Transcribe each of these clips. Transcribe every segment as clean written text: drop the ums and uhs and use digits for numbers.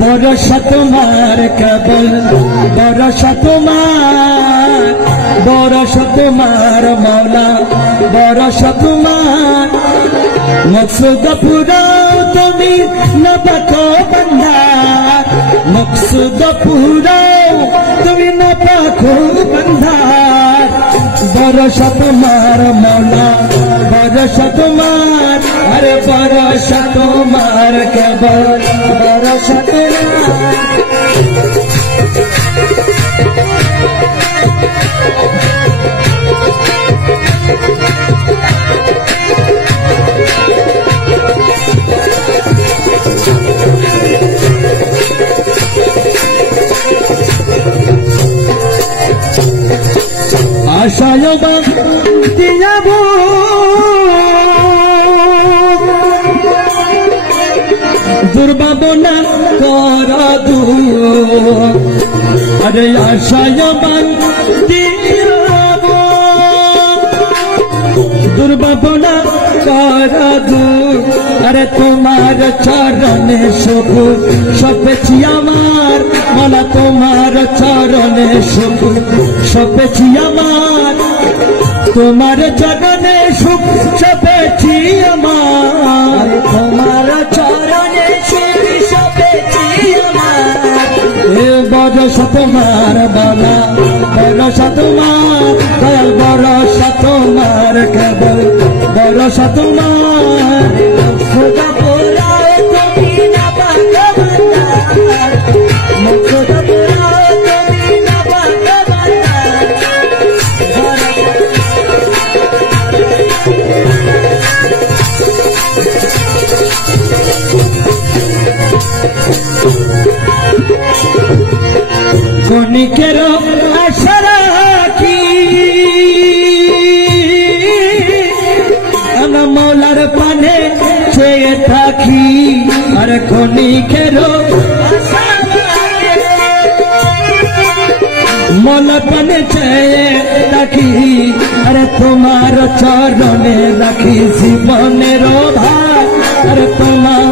ভরসা তোমার কেবল ভরসা তোমার মৌলা ভরসা তোমার মকসুদ পুরাও তুমি না পাখো বন্ধার মকসুদ পুরাও তুমি না পাখো বন্ধার ভরসা তোমার মৌলা ভরসা তোমার আরে ভরসা তোমার কেবল ভরসা তোমার আশায় বাঁধতে যাব দুর্ভাবনা কর দূর আরে আশায় বাঁধতে যাব দুর্ভাবনা কর দূর আরে তোমার চরণে সপেছি আমার মালা তোমার চরণে সপেছি আমার তোমার চরণে সুখ সপেছি আমার তোমার চরণে সুখ সপেছি আমার ভরসা তোমার বলা ভরসা তোমার দয়াল ভরসা তোমার কেবল ভরসা তোমার সদা পোড়াও তুমি না পাখো বন্ধার সদা পোড়াও তুমি না পাখো বন্ধার ক্ষণিকের আশা রাখি আমার মৌলার পানে চেয়ে থাকি আর ক্ষণিকের মৌলার পানে চেয়ে থাকি আরে তোমার চরণে রাখি জীবনের ভার আরে তোমার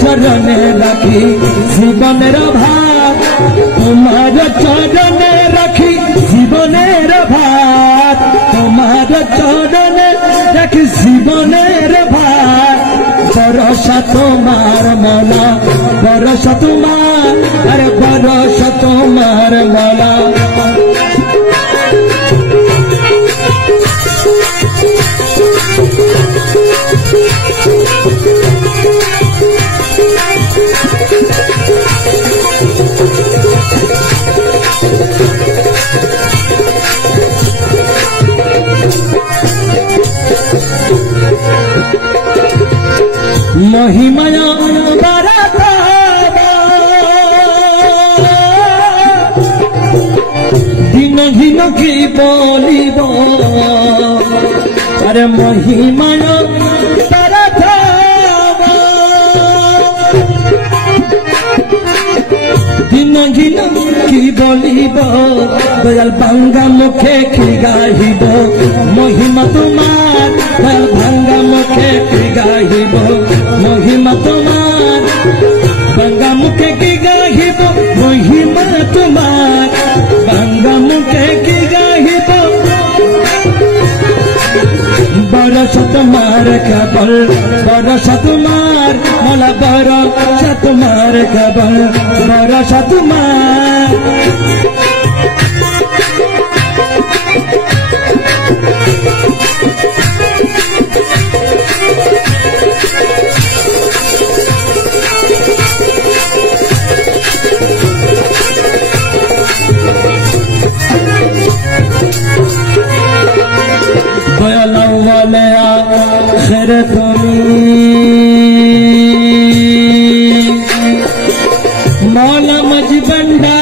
চরণে রাখি জীবনের ভার তোমার চরণে রাখি জীবনের ভার তোমার চরণে রাখি জীবনের ভার ভরসা তোমার মৌলা ভরসা তোমার আরে ভরসা তোমার মৌলা মহিমায় বারাতা দিন দিন কি বলিব আরে মহিমায় বারাতা দিন দিন কি বলিব দয়াল ভাঙ্গা মুখে কি গাহিব মহিমা তোমার দয়াল ভাঙ্গা মুখে কি গাহিব মহিমা তোমার ভাঙ্গা মুখে কি গাহিব মহিমা তোমার ভাঙ্গা মুখে কি গাহিব ভরসা তোমার কেবল ভরসা তোমার মৌলা ভরসা তোমার কেবল ভরসা তোমার আখের তুমি মৌলা মজ ভণ্ডারি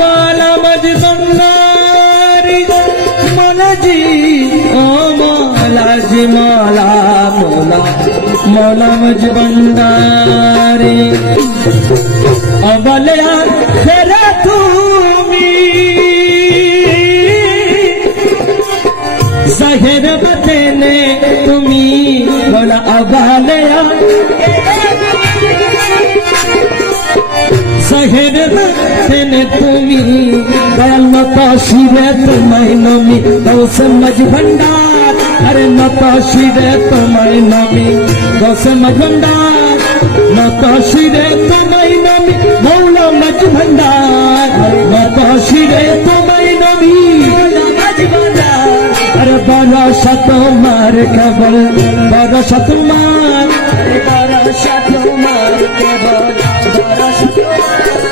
মৌলা মজ ভণ্ডারি মৌলা জি ও মৌলা জি মৌলা মৌলা মৌলা মজ ভণ্ডারি বলে আখের তুমি জাহের বদনে তুমি मौला अबालया सहेर तेने तुमी दयाल नता शिरे तुम्हारी नमी गौसे मज भंडार अरे नता शिरे तुम्हारी नमी गौसे मज भंडार नता शिरे तुम्हारी नमी मौला मज भंडार नता शिरे तुम्हारी नमी अरे भरोसा तुम्हार केवल भरोसा तुम्हार भरोसा तुम्हार केवल भरोसा